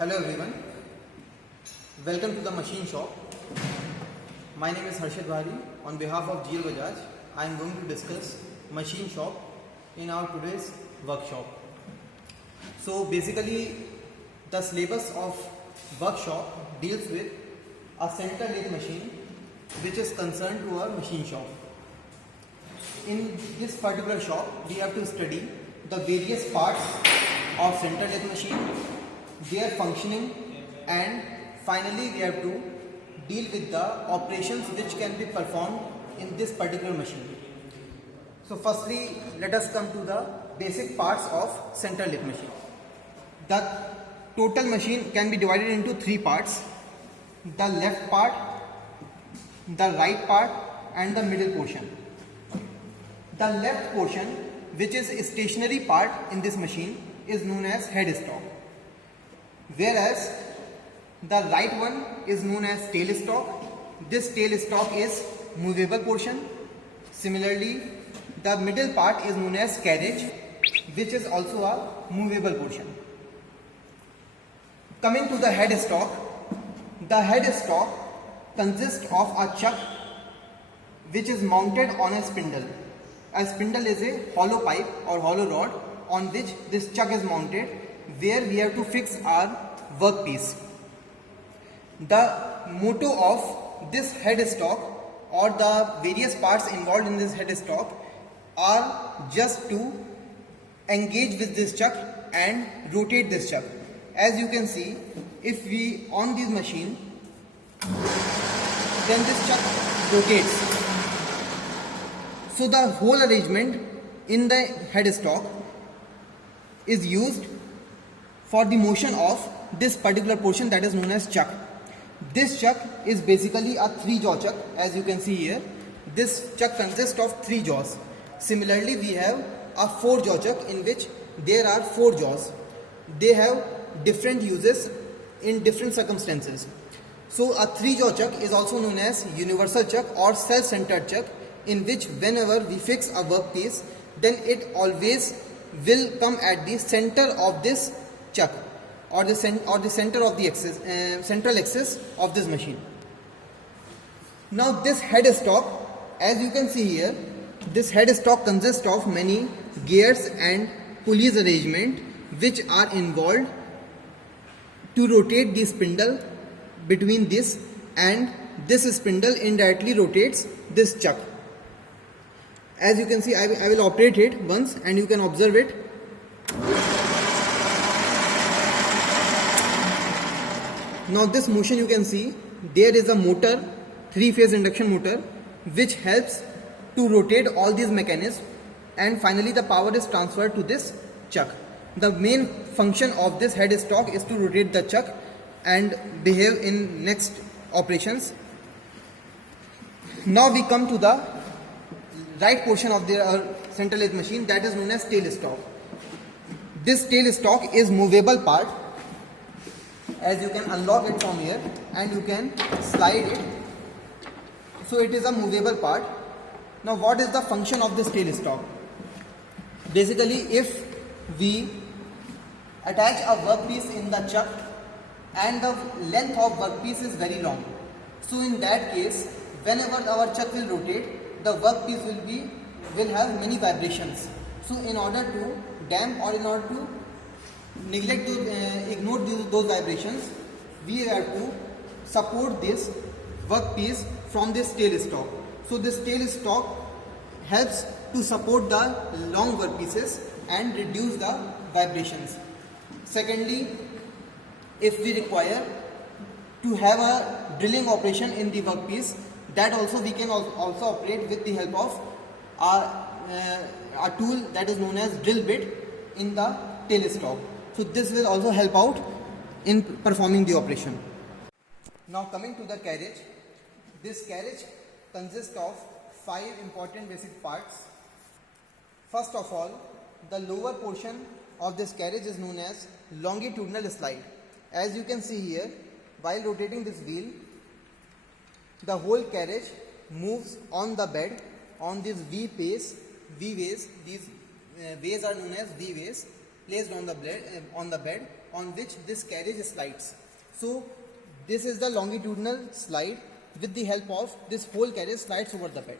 Hello everyone, welcome to the machine shop. My name is Harshit Bhari. On behalf of GL Bajaj, I am going to discuss machine shop in our today's workshop. So basically, the syllabus of workshop deals with a center lathe machine which is concerned to our machine shop. In this particular shop, we have to study the various parts of center lathe machine, their functioning, and finally we have to deal with the operations which can be performed in this particular machine. So firstly, let us come to the basic parts of center lathe machine. The total machine can be divided into three parts: the left part, the right part, and the middle portion. The left portion, which is a stationary part in this machine, is known as headstock, whereas the right one is known as tailstock. This tailstock is movable portion. Similarly, the middle part is known as carriage, which is also a movable portion. Coming to the headstock consists of a chuck which is mounted on a spindle. A spindle is a hollow pipe or hollow rod on which this chuck is mounted, where we have to fix our workpiece. The motto of this headstock or the various parts involved in this headstock are just to engage with this chuck and rotate this chuck. As you can see, if we on this machine, then this chuck rotates. So the whole arrangement in the headstock is used for the motion of this particular portion that is known as chuck. This chuck is basically a 3-jaw chuck. As you can see here, this chuck consists of 3 jaws. Similarly, we have a 4-jaw chuck in which there are 4 jaws. They have different uses in different circumstances. So a 3-jaw chuck is also known as universal chuck or self-centered chuck, in which whenever we fix a workpiece, then it always will come at the center of this chuck or the center of the central axis of this machine. Now this headstock, as you can see here, this headstock consists of many gears and pulleys arrangement which are involved to rotate the spindle between this, and this spindle indirectly rotates this chuck. As you can see, I will operate it once and you can observe it. Now this motion, you can see there is a motor, 3-phase induction motor, which helps to rotate all these mechanisms, and finally the power is transferred to this chuck. The main function of this headstock is to rotate the chuck and behave in next operations. Now we come to the right portion of the center lathe machine, that is known as tailstock. This tailstock is movable part. As you can unlock it from here and you can slide it. So it is a movable part. Now what is the function of this tailstock? Basically, if we attach a workpiece in the chuck and the length of workpiece is very long, so in that case, whenever our chuck will rotate, the workpiece will have many vibrations. So in order to damp or in order to ignore those vibrations, we have to support this workpiece from this tailstock. So this tailstock helps to support the long workpieces and reduce the vibrations. Secondly, if we require to have a drilling operation in the workpiece, that also we can also operate with the help of a tool that is known as drill bit in the tailstock. So this will also help out in performing the operation. Now coming to the carriage. This carriage consists of 5 important basic parts. First of all, the lower portion of this carriage is known as longitudinal slide. As you can see here, while rotating this wheel, the whole carriage moves on the bed on this V-ways. These ways are known as V-ways. placed on the bed on which this carriage slides. So this is the longitudinal slide. With the help of this whole carriage slides over the bed.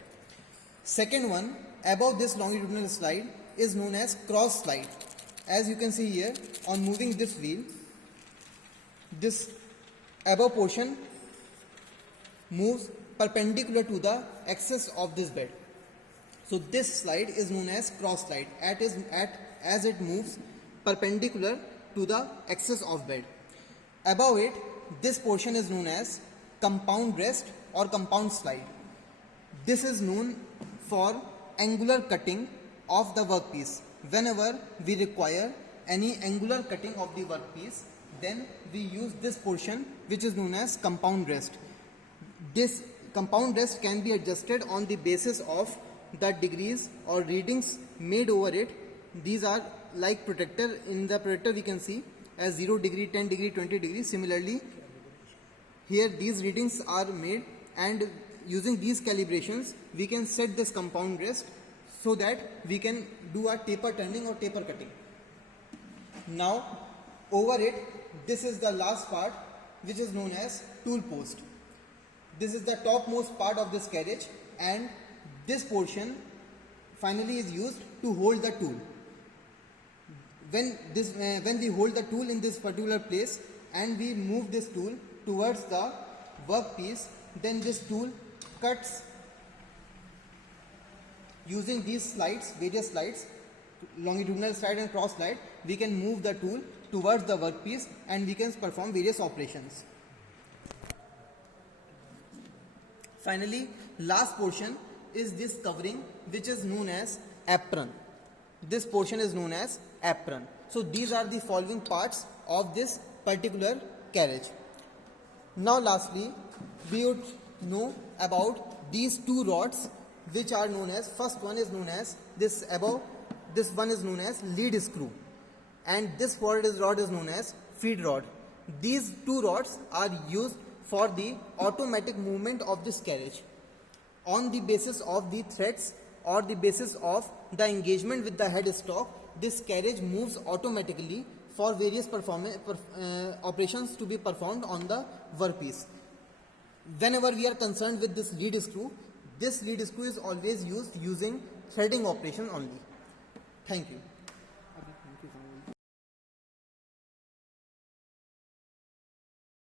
Second one, above this longitudinal slide, is known as cross slide. As you can see here, on moving this wheel, this above portion moves perpendicular to the axis of this bed. So this slide is known as cross slide as it moves perpendicular to the axis of bed. Above it, this portion is known as compound rest or compound slide. This is known for angular cutting of the workpiece. Whenever we require any angular cutting of the workpiece, then we use this portion which is known as compound rest. This compound rest can be adjusted on the basis of the degrees or readings made over it. These are like protector. In the protector we can see as 0 degree, 10 degree, 20 degree. Similarly, here these readings are made, and using these calibrations we can set this compound rest so that we can do a taper turning or taper cutting. Now over it, this is the last part which is known as tool post. This is the topmost part of this carriage, and this portion finally is used to hold the tool. When we hold the tool in this particular place and we move this tool towards the workpiece, then this tool cuts using these slides, various slides, longitudinal slide and cross slide. We can move the tool towards the workpiece and we can perform various operations. Finally, last portion is this covering which is known as apron. This portion is known as apron. So these are the following parts of this particular carriage. Now lastly, we would know about these two rods which are known as, first one is known as this above, this one is known as lead screw, and this rod is known as feed rod. These two rods are used for the automatic movement of this carriage. On the basis of the threads or the basis of the engagement with the headstock, this carriage moves automatically for various operations to be performed on the workpiece. Whenever we are concerned with this lead screw is always used using threading operation only. Thank you.